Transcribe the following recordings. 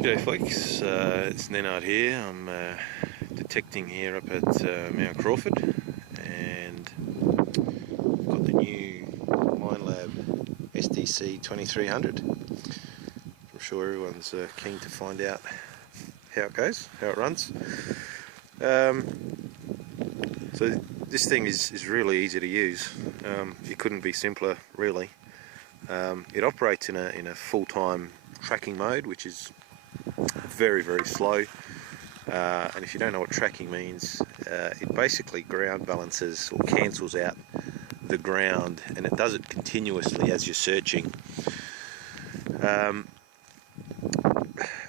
G'day folks, it's Nenard here. I'm detecting here up at Mount Crawford, and got the new Minelab SDC 2300. I'm sure everyone's keen to find out how it goes, how it runs. So this thing is really easy to use. It couldn't be simpler, really. It operates in a full-time tracking mode, which is very slow, and if you don't know what tracking means, it basically ground balances or cancels out the ground, and it does it continuously as you're searching.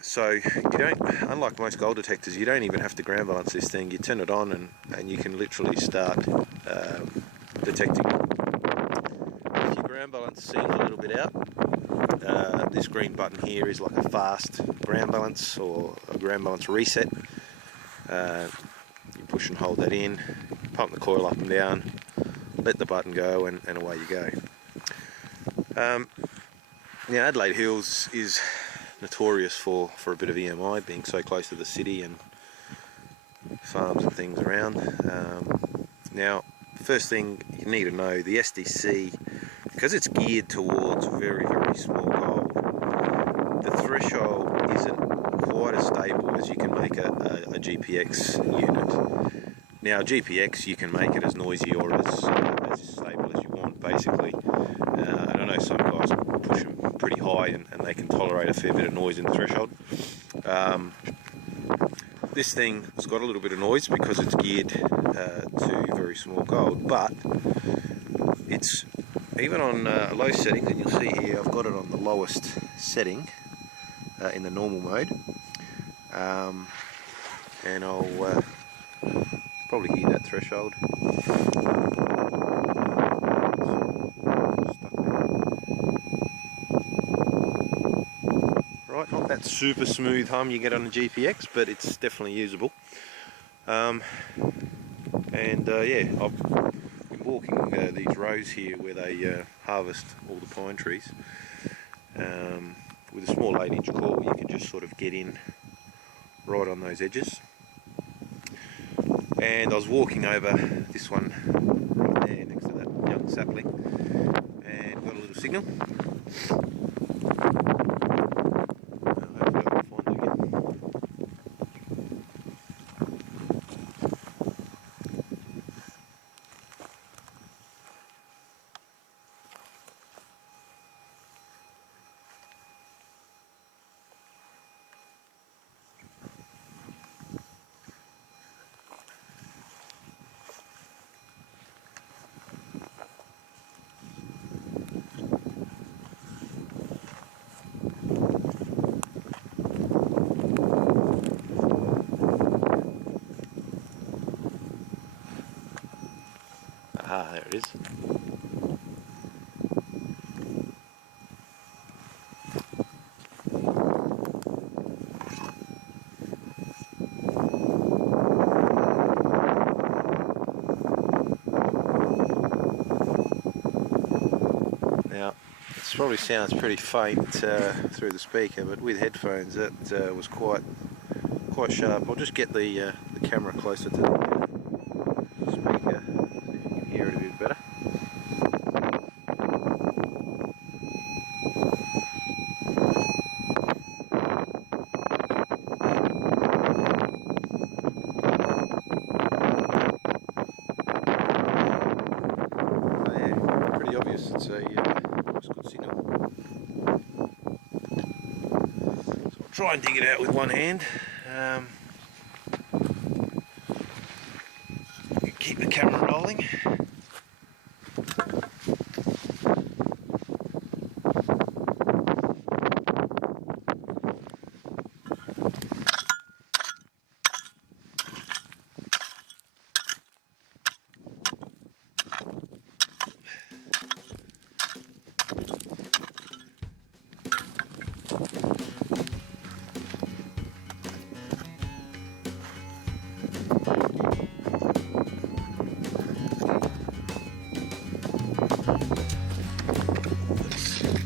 So you don't, unlike most gold detectors, you don't even have to ground balance this thing. You turn it on and you can literally start detecting. If your ground balance seems a little bit out, this green button here is like a fast ground balance or a ground balance reset. You push and hold that in, pump the coil up and down, let the button go, and away you go. Now Adelaide Hills is notorious for a bit of EMI, being so close to the city and farms and things around. Now, first thing you need to know, the SDC, because it's geared towards very small gold, the threshold isn't quite as stable as you can make a GPX unit. Now GPX, you can make it as noisy or as stable as you want, basically. I don't know, some guys push them pretty high and they can tolerate a fair bit of noise in the threshold. This thing has got a little bit of noise because it's geared to very small gold, but it's even on low settings, and you'll see here I've got it on the lowest setting in the normal mode, and I'll probably hear that threshold. Right, not that super smooth hum you get on the GPX, but it's definitely usable. Yeah, I've been walking these rows here where they harvest all the pine trees. With a small 8-inch core, you can just sort of get in right on those edges. And I was walking over this one right there next to that young sapling, and got a little signal. Hopefully I can find it again. Ah, there it is. Now, it probably sounds pretty faint through the speaker, but with headphones it was quite sharp. I'll just get the camera closer to the speaker, see if you can hear it a bit better. So yeah, pretty obvious. It's a nice good signal. So I'll try and dig it out with one hand. Keep the camera rolling.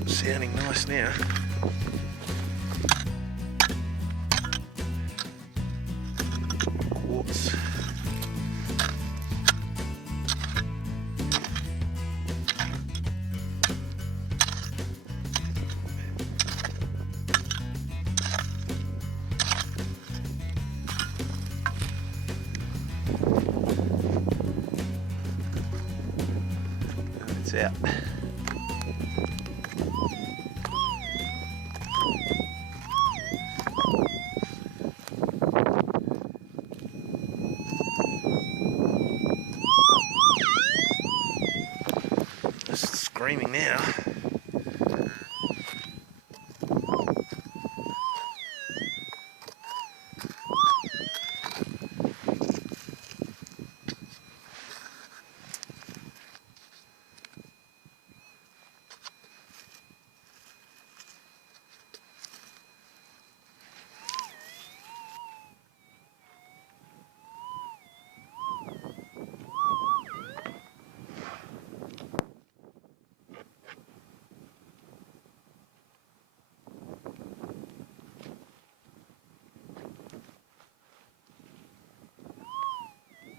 Sounding nice now. results. It's out. It's screaming now.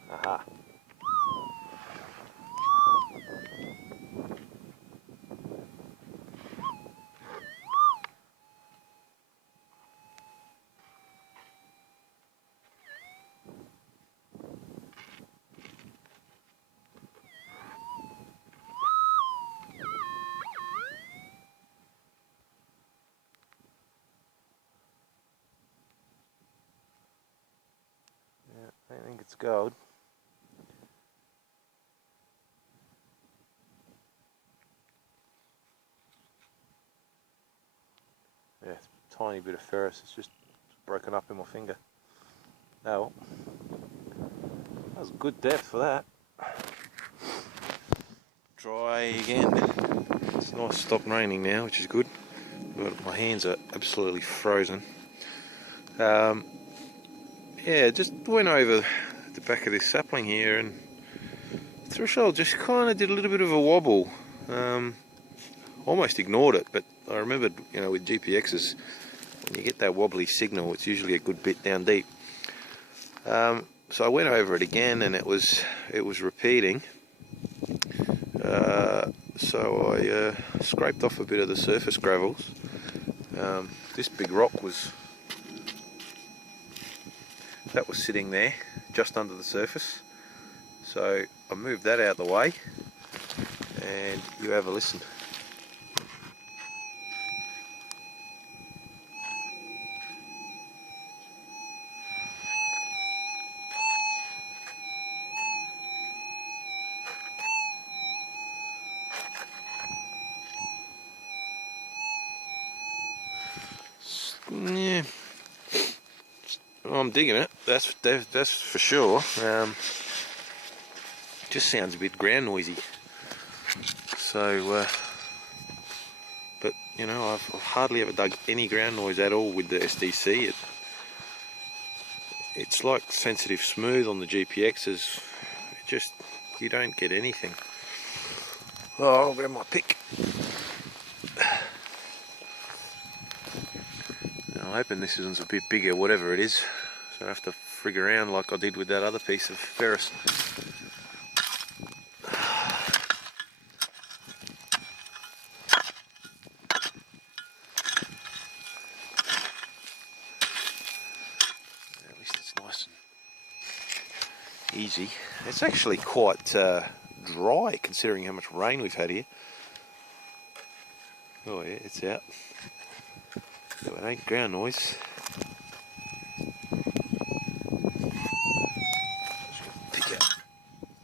Aha. I think it's gold. Yeah, it's a tiny bit of ferrous. It's just broken up in my finger. Oh well. That was a good depth for that. Dry again. It's nice, stopped raining now, which is good. But my hands are absolutely frozen. Yeah, just went over the back of this sapling here, and threshold just kind of did a little bit of a wobble. Almost ignored it, but I remembered, you know, with GPXs, when you get that wobbly signal, it's usually a good bit down deep. So I went over it again, and it was repeating. So I scraped off a bit of the surface gravels. This big rock was sitting there just under the surface, so I moved that out of the way, and you have a listen. Yeah, I'm digging it. That's for sure. Just sounds a bit ground noisy. So, but you know, I've hardly ever dug any ground noise at all with the SDC. It's like sensitive smooth on the GPXs. You don't get anything. Oh, I'll grab my pick. I'm hoping this isn't a bit bigger, whatever it is, so I have to frig around like I did with that other piece of ferrous. At least it's nice and easy. It's actually quite dry considering how much rain we've had here. Oh yeah, it's out. So it ain't ground noise.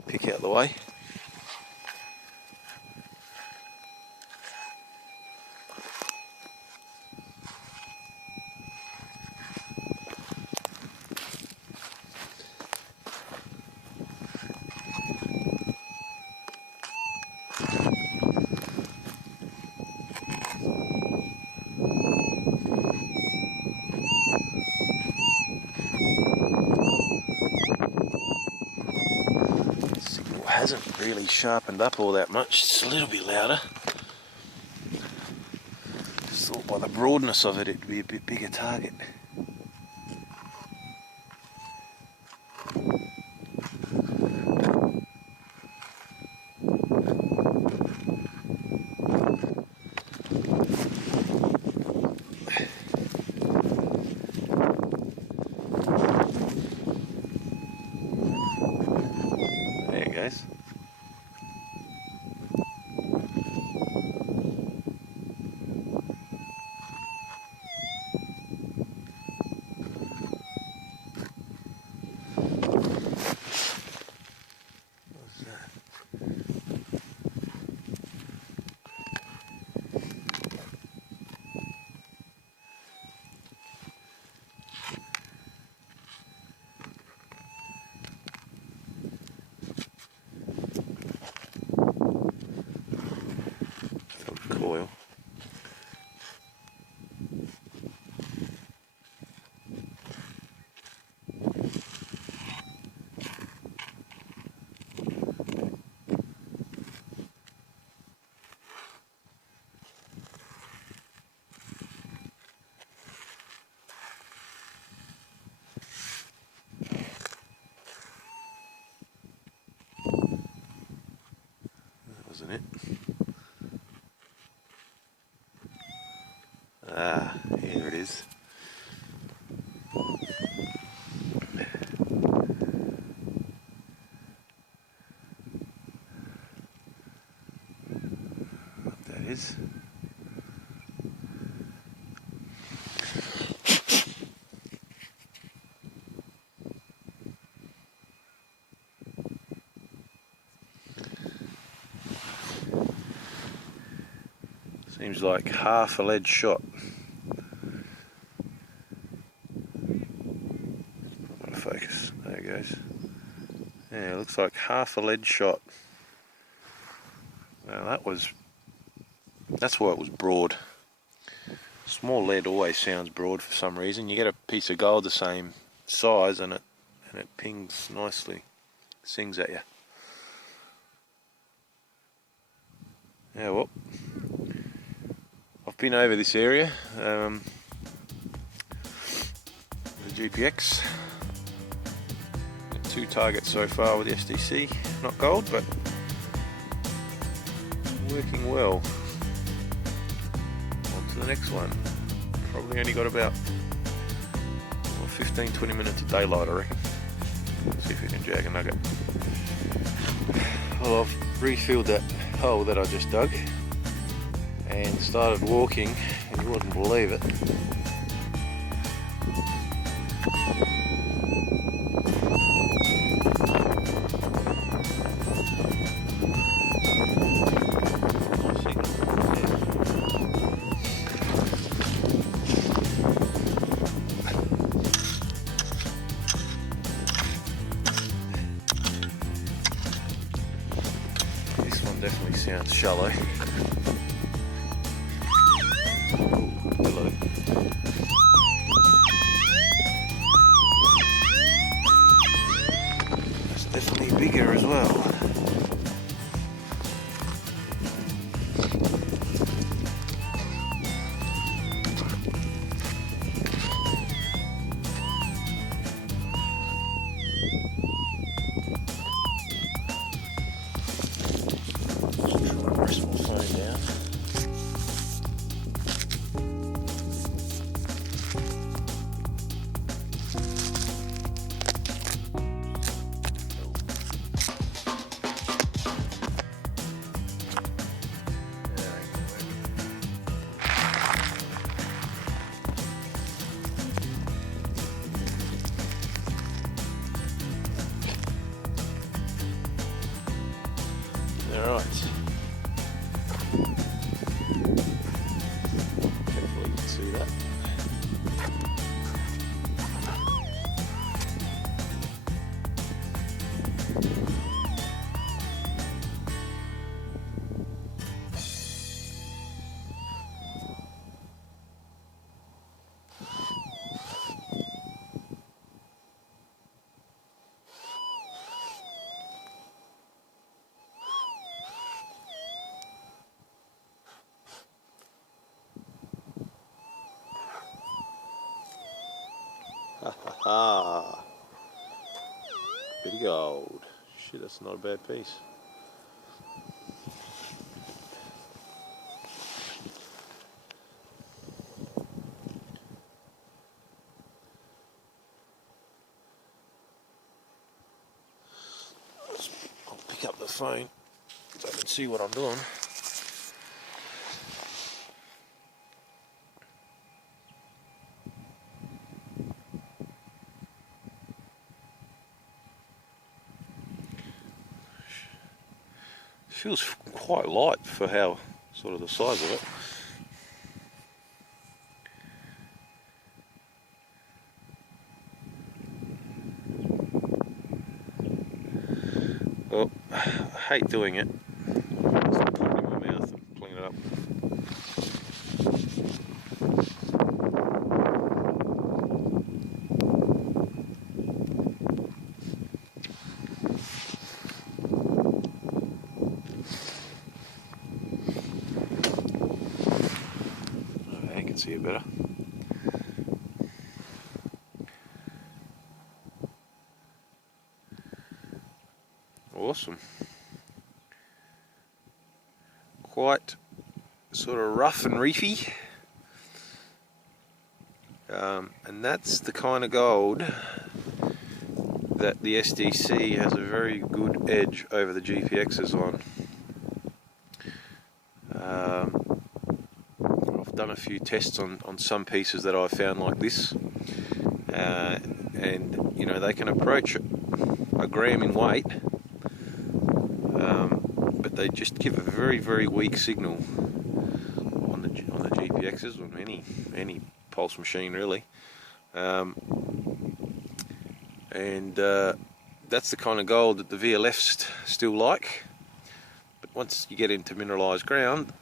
Pick out the way. Hasn't really sharpened up all that much. It's a little bit louder. Just thought by the broadness of it, it'd be a bit bigger target. isn't it? Ah, here it is. That is. Seems like half a lead shot. Out of focus. There it goes. Yeah, it looks like half a lead shot. Now that's why it was broad. Small lead always sounds broad for some reason. You get a piece of gold the same size and it pings nicely, sings at you. Yeah, well, I've been over this area, the GPX. Got 2 targets so far with the SDC, not gold, but working well. On to the next one. Probably only got about 15-20 minutes of daylight, I reckon. See if we can jag a nugget. Well, I've refilled that hole that I just dug and started walking, and you wouldn't believe it. This one definitely sounds shallow. Hello. That's definitely bigger as well. Alright. Hopefully you can see that. Ha ha ha! Bit of gold. Shit, that's not a bad piece. I'll pick up the phone so I can see what I'm doing. Feels quite light for how sort of the size of it. Well, I hate doing it. Just put it in my mouth and clean it up. I can see it better. Awesome. quite sort of rough and reefy, and that's the kind of gold that the SDC has a very good edge over the GPXs on. I've done a few tests on some pieces that I've found like this, and you know, they can approach a gram in weight, but they just give a very weak signal on the GPXs, or any pulse machine really, and that's the kind of gold that the VLFs still like. But once you get into mineralised ground,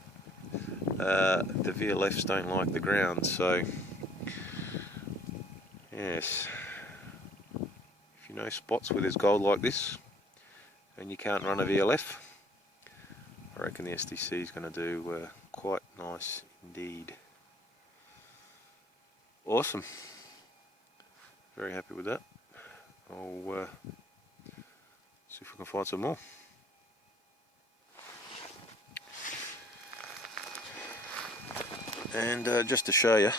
the VLFs don't like the ground. So yes, if you know spots where there's gold like this and you can't run a VLF, I reckon the SDC is going to do quite nice indeed. Awesome, very happy with that. I'll see if we can find some more. And just to show you,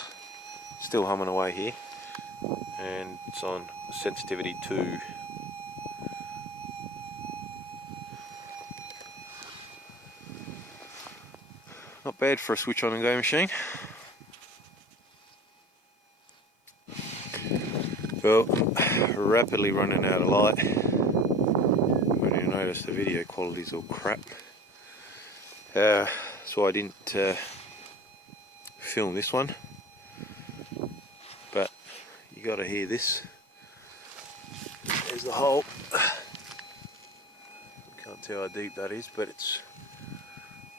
still humming away here, and it's on sensitivity 2. Not bad for a switch on and go machine. Well, rapidly running out of light. When you notice the video quality's all crap, so I didn't film this one, but you got to hear this. There's the hole. Can't tell how deep that is, but it's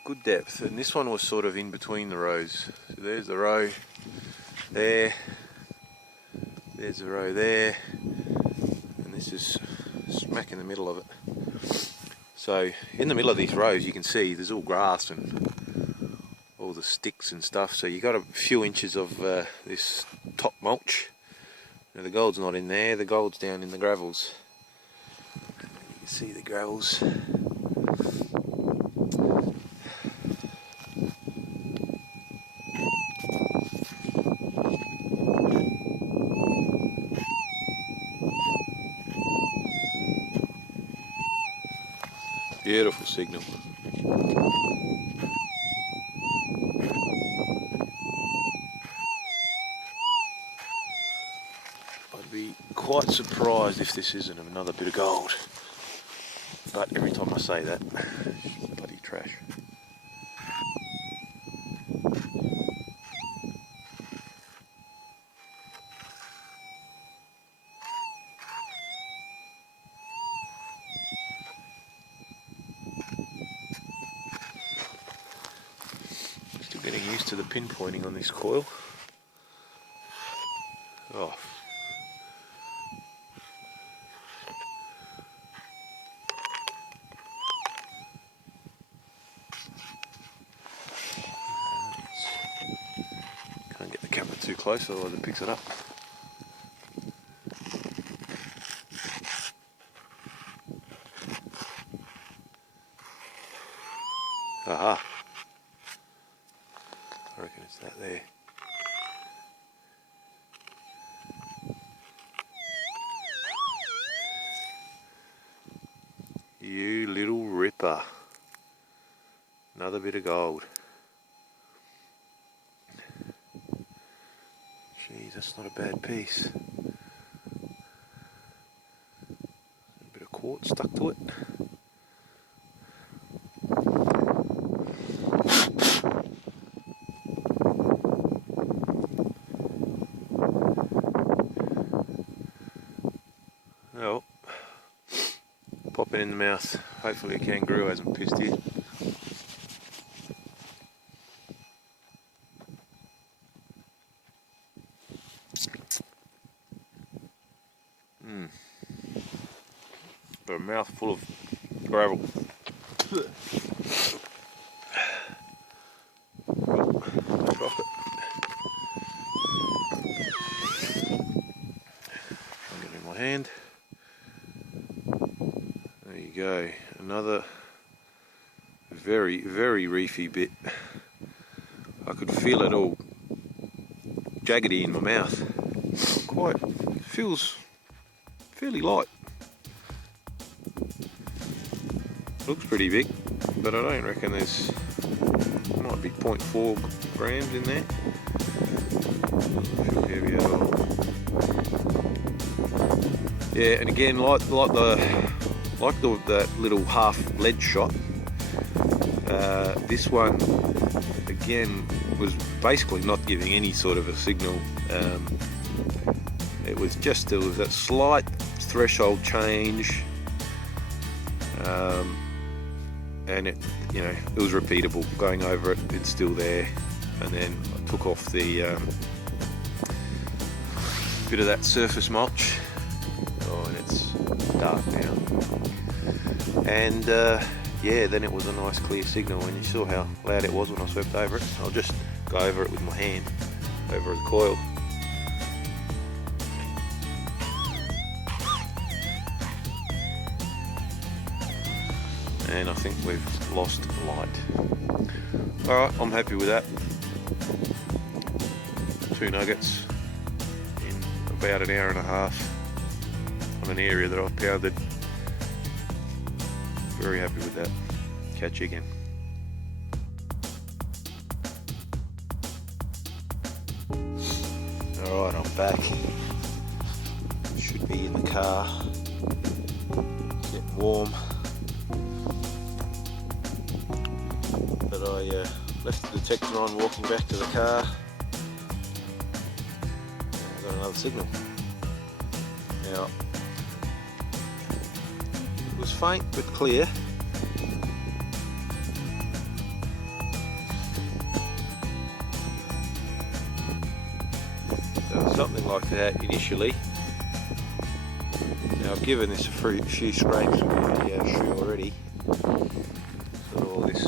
good depth, and this one was sort of in between the rows. So there's the row there, there's the row there, and this is smack in the middle of it. So in the middle of these rows you can see there's all grass and all the sticks and stuff, so you got a few inches of this top mulch. Now the gold's not in there, the gold's down in the gravels. You can see the gravels. Beautiful signal. I'd be quite surprised if this isn't another bit of gold. But every time I say that, it's bloody trash. Still getting used to the pinpointing on this coil. Oh. Can't get the camera too close, otherwise it picks it up. Aha. I reckon it's that there. You little ripper. Another bit of gold. Jeez, that's not a bad piece. A bit of quartz stuck to it. Oh, pop it in the mouth. Hopefully a kangaroo hasn't pissed you. Got a mouth full of gravel. Drop it. I'll get it in my hand. There you go. Another very, very reefy bit. I could feel it all jaggedy in my mouth. Feels fairly light. Looks pretty big, but I don't reckon there's, might be 0.4 grams in there. Feel heavy at all. Yeah, and again, like that little half lead shot, this one again was basically not giving any sort of a signal. It was that slight threshold change, and it was repeatable. Going over it, it's still there, and then I took off the bit of that surface mulch. Oh, and it's dark now. And yeah, then it was a nice clear signal, and you saw how loud it was when I swept over it. I'll just go over it with my hand over the coil. And I think we've lost light. Alright, I'm happy with that. 2 nuggets in about an hour and a half on an area that I've pounded. Very happy with that. Catch you again. Alright, I'm back. Should be in the car. It's getting warm. But I left the detector on walking back to the car. I got another signal. Now, it was faint but clear. Something like that initially. Now I've given this a few scrapes with my shoe already. So all this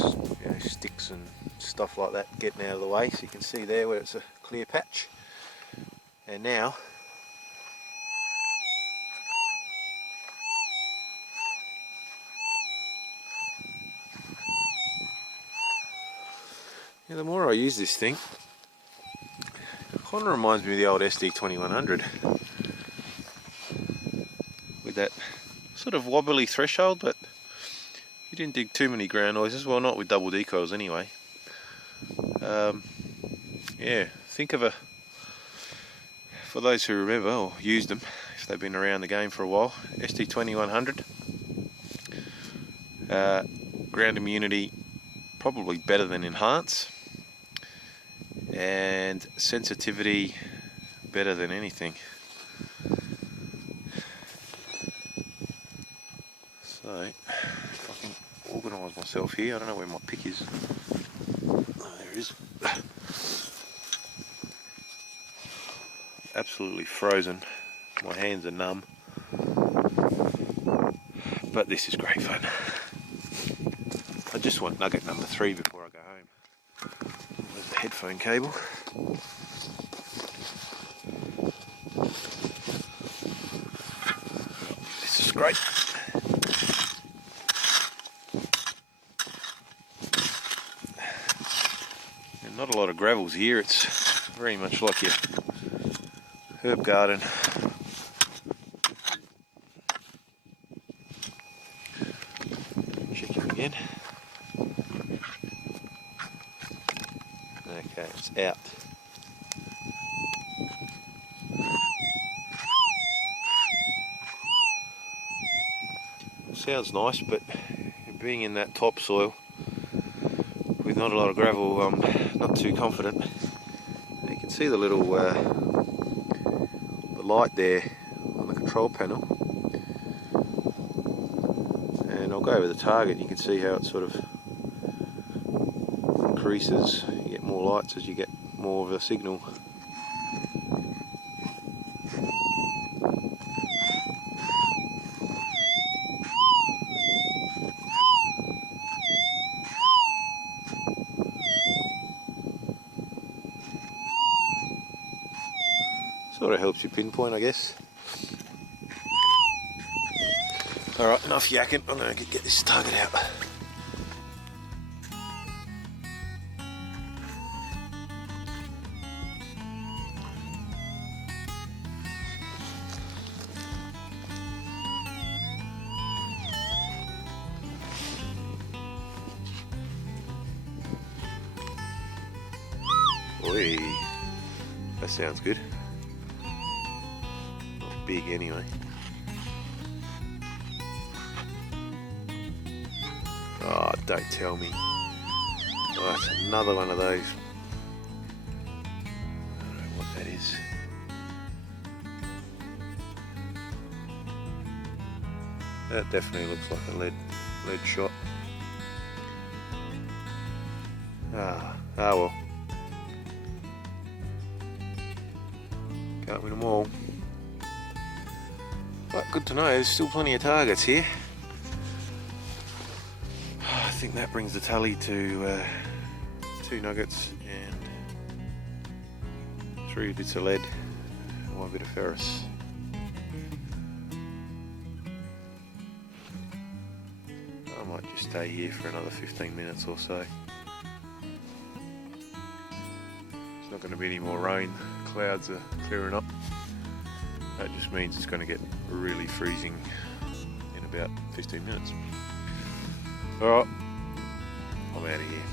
sticks and stuff like that getting out of the way, so you can see there where it's a clear patch. And now the more I use this thing, it kind of reminds me of the old SD2100 with that sort of wobbly threshold, but you didn't dig too many ground noises. Well, not with double decoils anyway. Yeah, think of for those who remember or used them, if they've been around the game for a while, SD2100. Ground immunity probably better than Enhance, and sensitivity better than anything. So if I can organise myself here, I don't know where my pick is. Oh, there it is. Absolutely frozen. My hands are numb, but this is great fun. I just want nugget number 3 before I go home. There's the headphone cable. This is great. And not a lot of gravels here. It's very much like your herb garden. Check it again. Okay, it's out. Sounds nice, but being in that topsoil with not a lot of gravel, I'm not too confident. You can see the little the light there on the control panel, and I'll go over the target. You can see how it sort of increases. You get more lights as you get more of a signal. Sort of helps you pinpoint, I guess. Alright, enough yakking. I'm going to get this target out. sounds good. Not big anyway. Oh, don't tell me. Oh, that's another one of those. I don't know what that is. That definitely looks like a lead shot. Ah well. Can't win them all. But good to know, there's still plenty of targets here. I think that brings the tally to 2 nuggets and 3 bits of lead and 1 bit of ferrous. I might just stay here for another 15 minutes or so. There's not going to be any more rain, clouds are clearing up. That just means it's going to get really freezing in about 15 minutes. Alright, I'm out of here.